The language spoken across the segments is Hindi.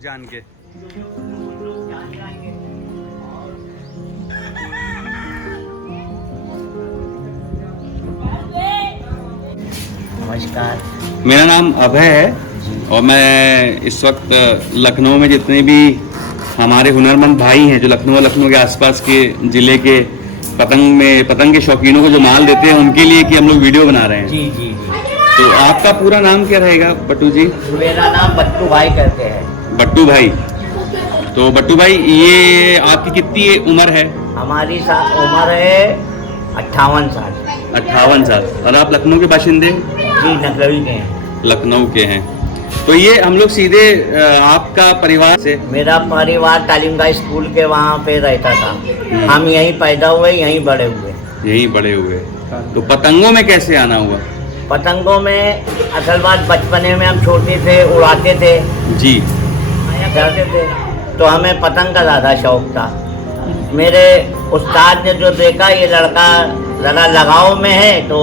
जान के। नमस्कार, मेरा नाम अभय है और मैं इस वक्त लखनऊ में जितने भी हमारे हुनरमंद भाई हैं जो लखनऊ के आसपास के ज़िले के पतंग के शौकीनों को जो माल देते हैं उनके लिए कि हम लोग वीडियो बना रहे हैं। जी जी जी। तो आपका पूरा नाम क्या रहेगा बट्टू जी? मेरा नाम बट्टू भाई करके है। बट्टू भाई। तो बट्टू भाई, ये आपकी कितनी उम्र है? हमारी उम्र है 58 साल। 58 साल। और आप लखनऊ के बाशिंदे? जी, लखनऊ के हैं। लखनऊ के हैं। तो ये हम लोग सीधे आपका परिवार से? मेरा परिवार तालीमगाह स्कूल के वहाँ पे रहता था। हम यहीं पैदा हुए, यहीं बड़े हुए। यहीं बड़े हुए। तो पतंगों में कैसे आना हुआ? पतंगों में असल बात, बचपने में हम छोटे थे, उड़ाते थे जी, करते थे, तो हमें पतंग का ज़्यादा शौक था। मेरे उस्ताद ने जो देखा ये लड़का ज़रा लगाव में है, तो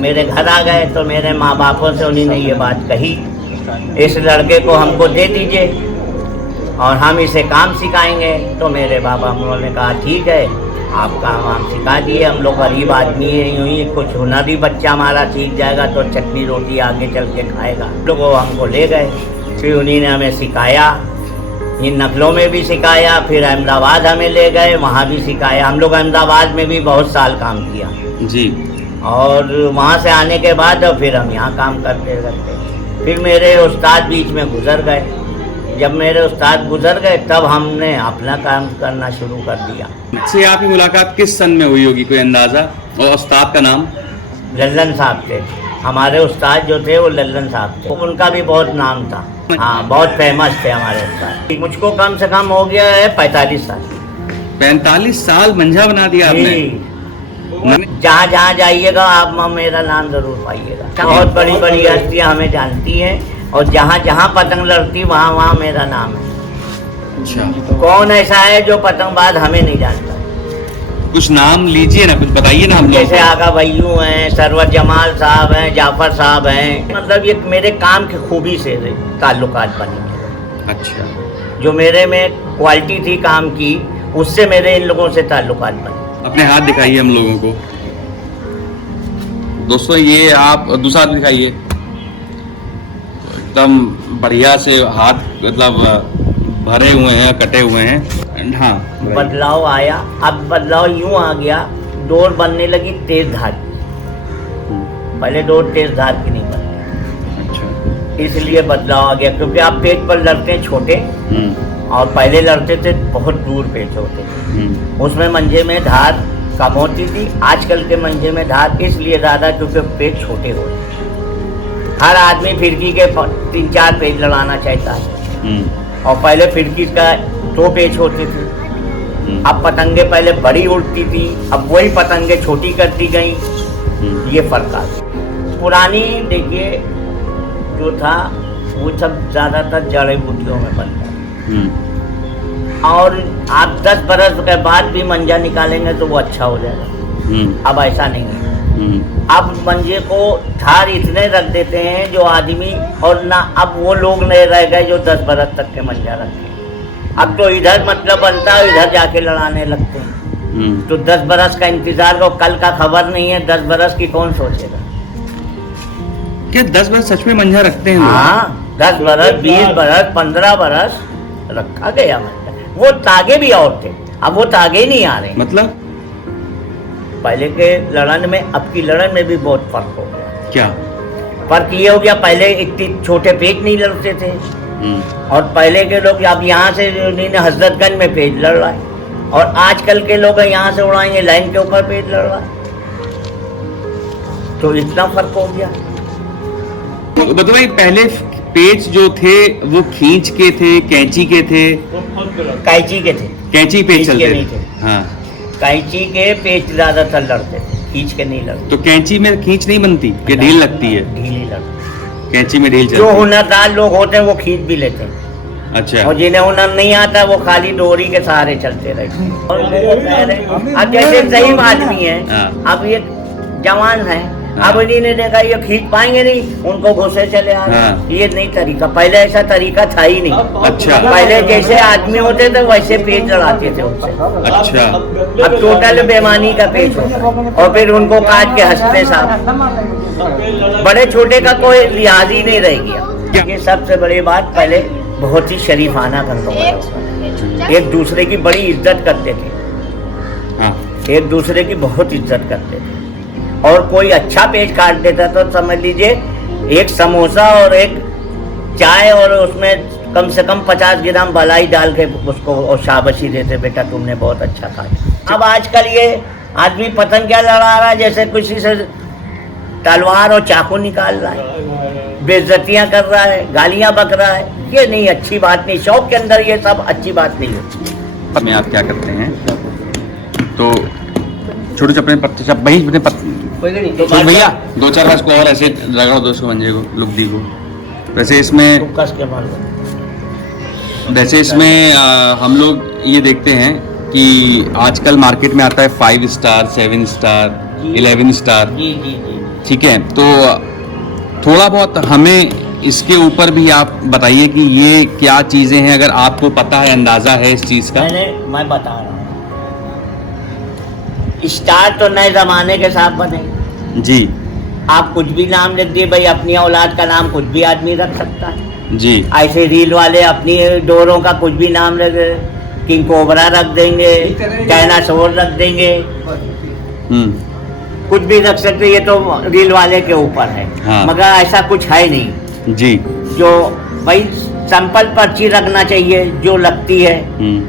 मेरे घर आ गए। तो मेरे माँ बापों से उन्हीं ने ये बात कही, इस लड़के को हमको दे दीजिए और हम इसे काम सिखाएंगे। तो मेरे बाबा उन्होंने कहा ठीक है, आप काम हम सिखा दिए। हम लोग गरीब आदमी है, यूँ ही कुछ हुनरी बच्चा हमारा सीख जाएगा तो चटनी रोटी आगे चल के खाएगा। लोग वो हमको ले गए, फिर उन्हीं ने हमें सिखाया। इन नकलों में भी सिखाया, फिर अहमदाबाद हमें ले गए, वहाँ भी सिखाया। हम लोग अहमदाबाद में भी बहुत साल काम किया जी। और वहाँ से आने के बाद फिर हम यहाँ काम करते करते फिर मेरे उस्ताद बीच में गुजर गए। जब मेरे उस्ताद गुजर गए तब हमने अपना काम करना शुरू कर दिया। से आपकी मुलाकात किस सन में हुई होगी, कोई अंदाज़ा? और उस्ताद का नाम? लल्लन साहब थे हमारे उस्ताद, जो थे वो लल्लन साहब थे। उनका भी बहुत नाम था, हाँ, बहुत फेमस थे हमारे उस्ताद। मुझको कम से कम हो गया है 45 साल। 45 साल मंझा बना दिया आपने। जहाँ जहाँ जाइएगा आप मेरा नाम जरूर पाइएगा। बहुत बड़ी बड़ी हस्तियाँ हमें जानती हैं और जहाँ जहाँ पतंग लड़ती वहाँ वहाँ मेरा नाम है। अच्छा, कौन ऐसा है जो पतंगबाज हमें नहीं जानता? कुछ नाम लीजिए ना, कुछ बताइए ना हम लोग। जैसे आगा भैयू हैं, सरवर जमाल साहब हैं, जाफर साहब हैं। मतलब ये मेरे काम की खूबी से ताल्लुकात बने। अच्छा, जो मेरे में क्वालिटी थी काम की, उससे मेरे इन लोगों से ताल्लुकात बने। अपने हाथ दिखाइए हम लोगों को दोस्तों। ये आप दूसरा हाथ दिखाइए, एकदम बढ़िया से हाथ, मतलब भरे हुए हैं, कटे हुए हैं। हाँ, बदलाव आया। अब बदलाव यूं आ गया, डोर बनने लगी तेज धार की। पहले डोर तेज धार की नहीं बनती। अच्छा, इसलिए बदलाव आ गया, क्योंकि आप पेज पर लड़ते हैं छोटे और पहले लड़ते थे बहुत दूर पेज होते थे। उसमें मंजे में धार कम होती थी। आजकल के मंजे में धार इसलिए ज़्यादा क्योंकि पेज छोटे होते हैं। हर आदमी फिरकी के 3-4 पेज लड़ाना चाहता है और पहले फिरकी का 2 पेज होते थे। अब पतंगे पहले बड़ी उड़ती थी, अब वही पतंगे छोटी करती गई। ये फर्क आ गया। पुरानी देखिए जो था वो सब ज़्यादातर जड़ी बूटियों में बनता है और आप 10 बरस के बाद भी मंजा निकालेंगे तो वो अच्छा हो जाएगा। अब ऐसा नहीं है। अब मंजे को धार इतने रख देते हैं जो आदमी, और ना अब वो लोग नहीं रह गए जो 10 बरस तक के मंजा रखते हैं। अब तो इधर मतलब बनता है, इधर जाके लड़ाने लगते हैं। तो 10 बरस का इंतजार को, कल का खबर नहीं है, 10 बरस की कौन सोचेगा? क्या 10 बरस सच में मंझा रखते हैं? हाँ, 10 बरस, 20 बरस, 15 बरस रखा गया मंजा। वो तागे भी और थे, अब वो तागे ही नहीं आ रहे। मतलब पहले के लड़न में अब की लड़न में भी बहुत फर्क हो गया। क्या फर्क ये हो गया, पहले इतने छोटे पेज नहीं लड़ते थे और पहले के लोग अब यहाँ से हजरतगंज में पेज लड़ रहा है और आजकल के लोग यहाँ से उड़ाएंगे लाइन के ऊपर पेज लड़ रहा है। तो इतना फर्क हो गया। तो बताइए, पहले पेज जो थे वो खींच के थे, कैंची के थे? कैंची के थे। कैंची पेज चलते नहीं थे। हाँ, कैंची के पेज ज़्यादातर लड़ते थे, खींच के नहीं लड़ते। तो कैंची में खींच नहीं बनती, ये ढील लगती है? ढीली लगती। कैंची में ढील चलती जो है। हुनरदार लोग होते हैं वो खींच भी लेते हैं। अच्छा, और जिन्हें हुनर नहीं आता वो खाली डोरी के सहारे चलते रहते हैं। और अब जैसे सही आदमी है, हाँ। अब ये जवान है, हाँ। अब इन्हीं ने देखा ये खींच पाएंगे नहीं, उनको घुसे चले आ रहे। हाँ। ये नहीं तरीका, पहले ऐसा तरीका था ही नहीं। अच्छा। पहले जैसे आदमी होते थे वैसे पेच लड़ाते थे उनसे। अच्छा। अब टोटल बेमानी का पेच होता है। और फिर उनको काट के हंसते साहब, बड़े छोटे का कोई लिहाज ही नहीं रह गया। ये सबसे बड़ी बात, पहले बहुत ही शरीफाना कंट्रोल, एक दूसरे की बड़ी इज्जत करते थे। हाँ। एक दूसरे की बहुत इज्जत करते थे। और कोई अच्छा पेज काट देता तो समझ लीजिए एक समोसा और एक चाय और उसमें कम से कम 50 ग्राम मलाई डाल के उसको और शाबाशी देते, बेटा तुमने बहुत अच्छा काटा। अब आजकल ये आदमी पतंग क्या लड़ा रहा है, जैसे किसी से तलवार और चाकू निकाल रहा है, बेइज्जतियां कर रहा है, गालियां बक रहा है। ये नहीं, अच्छी बात नहीं। शौक के अंदर ये सब अच्छी बात नहीं होती। में आप क्या करते हैं तो छोटे चपड़े पत्ते चप वही अपने तो तो भैया 2-4 बार को और ऐसे रगड़ दो उसको मंजे को, लुगदी को। वैसे इसमें कस के मार लो। वैसे इसमें हम लोग ये देखते हैं कि आजकल मार्केट में आता है 5 स्टार, 7 स्टार, 11 स्टार। जी जी जी। ठीक है, तो थोड़ा बहुत हमें इसके ऊपर भी आप बताइए कि ये क्या चीज़ें हैं, अगर आपको पता है, अंदाज़ा है इस चीज़ का। मैं बता रहा हूँ, स्टार तो नए जमाने के साथ बने। जी आप कुछ भी नाम लिख दिए भाई, अपनी औलाद का नाम कुछ भी आदमी रख सकता है। जी। ऐसे रील वाले अपनी डोरों का कुछ भी नाम रख, किंग कोबरा रख देंगे, डायनासोर रख देंगे, कुछ भी रख सकते। ये तो रील वाले के ऊपर है। हाँ। मगर ऐसा कुछ है नहीं। जी। जो भाई सिंपल पर्ची रखना चाहिए जो लगती है।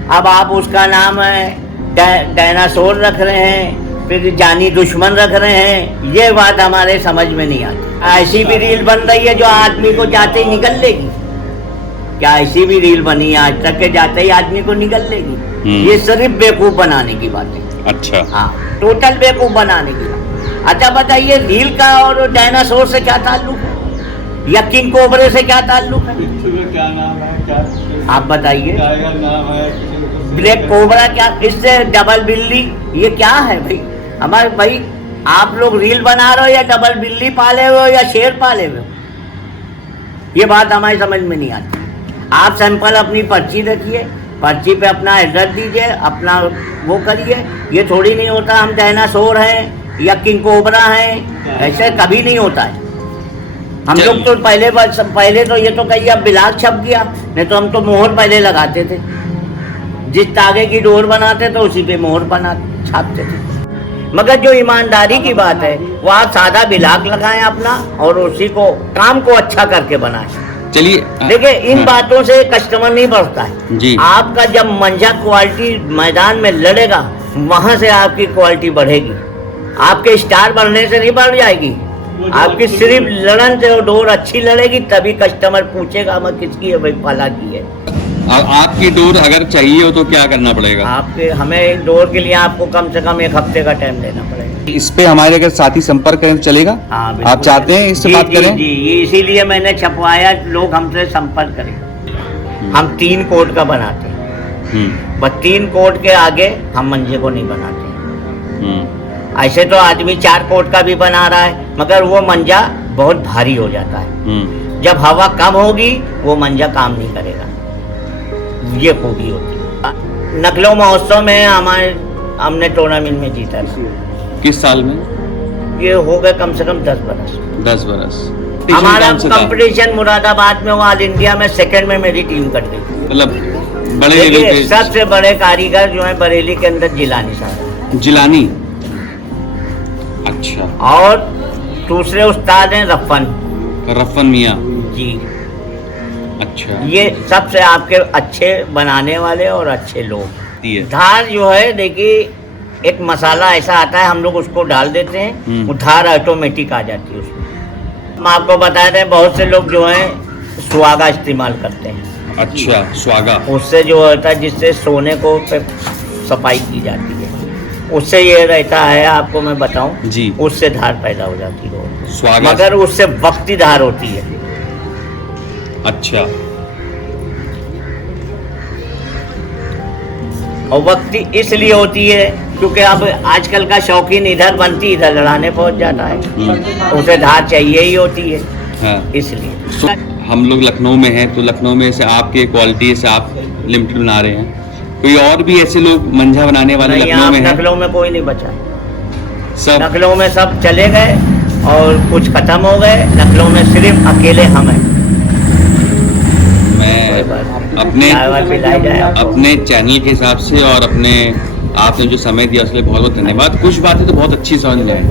अब आप उसका नाम है डायनासोर रख रहे हैं, फिर जानी दुश्मन रख रहे हैं, ये बात हमारे समझ में नहीं आती। ऐसी भी रील बन रही है जो आदमी को जाते ही निकल लेगी। क्या ऐसी भी रील बनी है आज तक के जाते ही आदमी को निकल लेगी? ये सिर्फ बेवकूफ बनाने की बात है। अच्छा। हाँ, टोटल बेवकूफ बनाने की बात। अच्छा बताइए, रील का और डायनासोर से क्या ताल्लुक है, या किंग कोबरे से क्या ताल्लुक है? क्या नाम है, क्या आप बताइए। टाइगर नाम है, ब्लैक कोबरा क्या, इससे डबल बिल्ली, ये क्या है भाई? हमारे भाई आप लोग रील बना रहे हो या डबल बिल्ली पाले हुए हो या शेर पाले हुए हो? ये बात हमारी समझ में नहीं आती। आप सिंपल अपनी पर्ची रखिए, पर्ची पे अपना एड्रेस दीजिए, अपना वो करिए। ये थोड़ी नहीं होता हम डायनासोर हैं या किंग कोबरा हैं, ऐसे कभी नहीं होता है। हम लोग तो पहले तो ये तो कहिए अब बिलाग छप गया, नहीं तो हम तो मोहर पहले लगाते थे। जिस तागे की डोर बनाते थे उसी पे मोहर बना छापते थे। मगर जो ईमानदारी की बात है वो आप सादा बिलाग लगाएं अपना, और उसी को काम को अच्छा करके बनाएं। चलिए देखिए, इन बातों से कस्टमर नहीं बढ़ता है जी। आपका जब मंजा क्वालिटी मैदान में लड़ेगा, वहां से आपकी क्वालिटी बढ़ेगी। आपके स्टार बढ़ने से नहीं बढ़ जाएगी, आपकी सिर्फ लड़न से डोर अच्छी लड़ेगी, तभी कस्टमर पूछेगा मैं किसकी है भाई, पाला की है। और आपकी डोर अगर चाहिए हो तो क्या करना पड़ेगा? हमें डोर के लिए आपको कम से कम 1 हफ्ते का टाइम देना पड़ेगा। इस पे हमारे अगर साथी संपर्क करें तो चलेगा? हाँ, बिल्कुल। आप चाहते हैं इससे बात करें? जी, इसीलिए मैंने छपवाया, लोग हमसे संपर्क करें। हम 3 कोट का बनाते हैं, बस 3 कोट के आगे हम मंजे को नहीं बनाते। ऐसे तो आदमी 4 कोट का भी बना रहा है, मगर वो मंजा बहुत भारी हो जाता है। जब हवा कम होगी वो मंजा काम नहीं करेगा, ये खूबी होती है। नकलो महोत्सव में हमने टूर्नामेंट में जीता था। किस साल में? ये हो गए कम से कम 10 बरस। 10 बरस। हमारा कंपटीशन मुरादाबाद में, वहाँ इंडिया में 2nd में मेरी टीम कट गई। मतलब बड़े लेवल देखिए, पे सबसे बड़े कारीगर जो है बरेली के अंदर जिलानी साहब, जिलानी। अच्छा। और दूसरे उस्ताद हैं रफन मियाँ जी। अच्छा। ये सबसे आपके अच्छे बनाने वाले और अच्छे लोग। ये धार जो है, देखिए एक मसाला ऐसा आता है, हम लोग उसको डाल देते हैं, वो धार ऑटोमेटिक आ जाती है उसमें। हम आपको बता दें, बहुत से लोग जो हैं सुहागा इस्तेमाल करते हैं। अच्छा, स्वागा। उससे जो होता है, जिससे सोने को सफाई की जाती है, उससे ये रहता है, आपको मैं बताऊं जी, उससे धार पैदा हो जाती है स्वागा। मगर उससे वक्ती धार होती है। अच्छा। और वक्ती इसलिए होती है क्योंकि अब आजकल का शौकीन इधर बनती इधर लड़ाने पहुंच जाता है, उसे धार चाहिए ही होती है, हाँ। इसलिए। हम लोग लखनऊ में हैं, तो लखनऊ में से आपके क्वालिटी से आप लिमिटेड बना रहे हैं, कोई और भी ऐसे लोग मंझा बनाने वाले नहीं, लखनऊ यहाँ में हैं? लखनऊ में कोई नहीं बचा, सब लखनऊ में सब चले गए और कुछ खत्म हो गए, लखनऊ में सिर्फ अकेले हम हैं। मैं अपने चाय वाय पिलाई जाए आपको। अपने चैनल के हिसाब से और अपने आपने जो समय दिया उसके लिए बहुत बहुत धन्यवाद। कुछ बातें तो बहुत अच्छी समझ में आई।